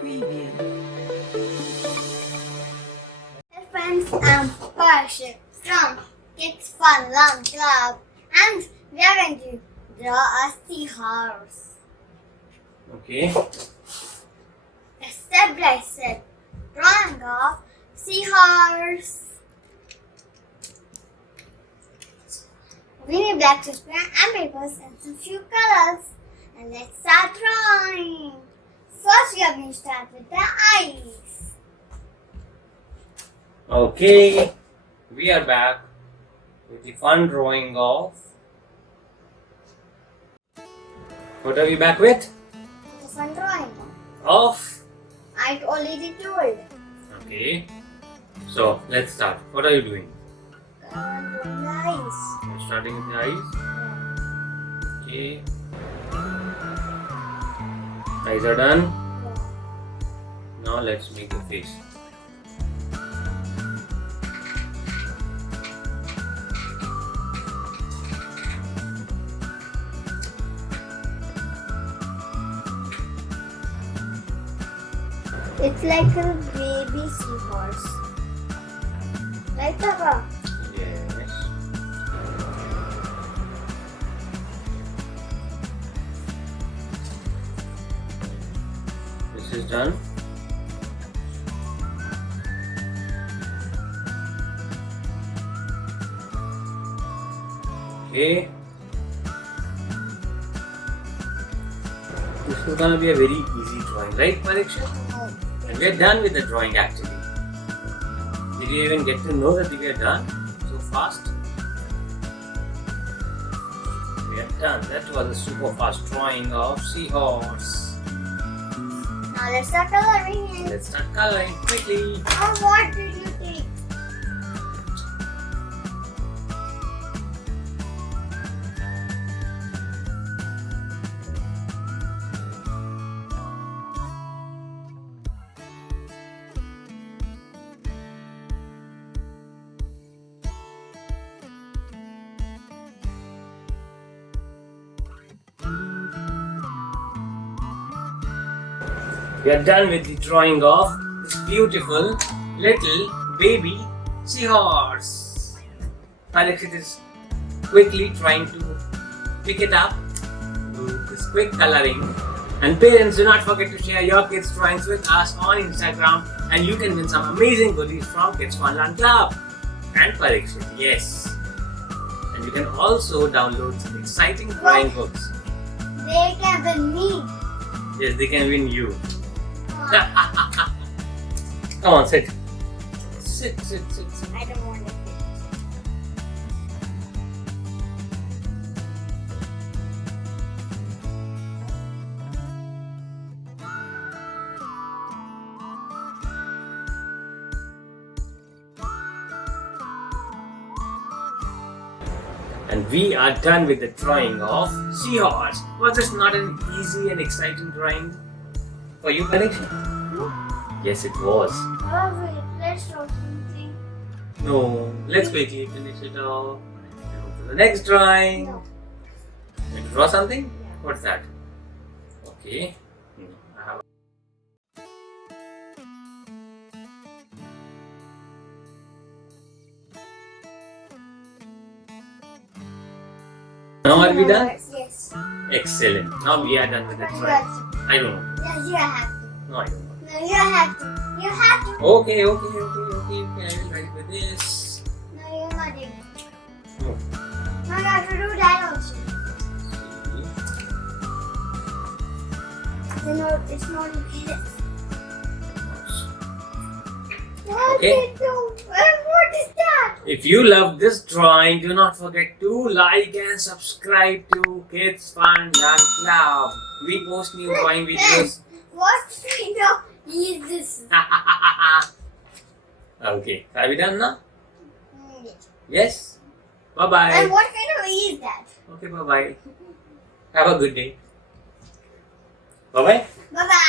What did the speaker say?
preview. Hey friends, I'm Parikshet from Kids Fun Long Club and we are going to draw a seahorse. Okay. A step-by-step drawing of seahorse. We need black square and papers and some few colors. And let's start drawing. First we are going to start with the eyes. Okay. We are back with the fun drawing of. What are we back with? The fun drawing. Of. I already told. Okay. So let's start. What are you doing? Drawing the eyes. You're starting with the eyes. Okay. Eyes are done. Now let's make the face. It's like a baby seahorse. Right, Papa? Yes. This is done. Okay. This is gonna be a very easy drawing, right, Parikshet? And we are done with the drawing actually. Did you even get to know that we are done so fast? We are done. That was a super fast drawing of seahorse. Now let's start coloring it. Let's start coloring quickly. Oh, what did you take? We are done with the drawing of this beautiful little baby seahorse. Parikshet is quickly trying to pick it up, do this quick coloring. And parents, do not forget to share your kids' drawings with us on Instagram, and you can win some amazing goodies from Kids Funland Club and Parikshet. Yes. And you can also download some exciting drawing books. They can win me. Yes, they can win you. Come on, sit. Sit. I don't want to. And we are done with the drawing of seahorse. Was this not an easy and exciting drawing for you, Parikshet? Yes, it was. Oh, wait, let's draw something. No, let's quickly finish it off. And go to the next drawing. No. You want to draw something? Yeah. What's that? Okay. I have. Now are we done? Yes. Excellent. Now we are done with the drawing. I don't know. Yes, you have to. No, I don't know. No, you have to. You have to. Okay. I will write with this. No, you're not doing it. No. No, you have to do that also. No, it's not this. What Okay. did you do? What is that? If you love this drawing, do not forget to like and subscribe to Kids Fun Learn Club. We post new drawing videos. What kind of is this? Okay, are we done now? Yes. Yes? Bye-bye. And what kind of is that? Okay, bye-bye. Have a good day. Bye-bye. Bye bye.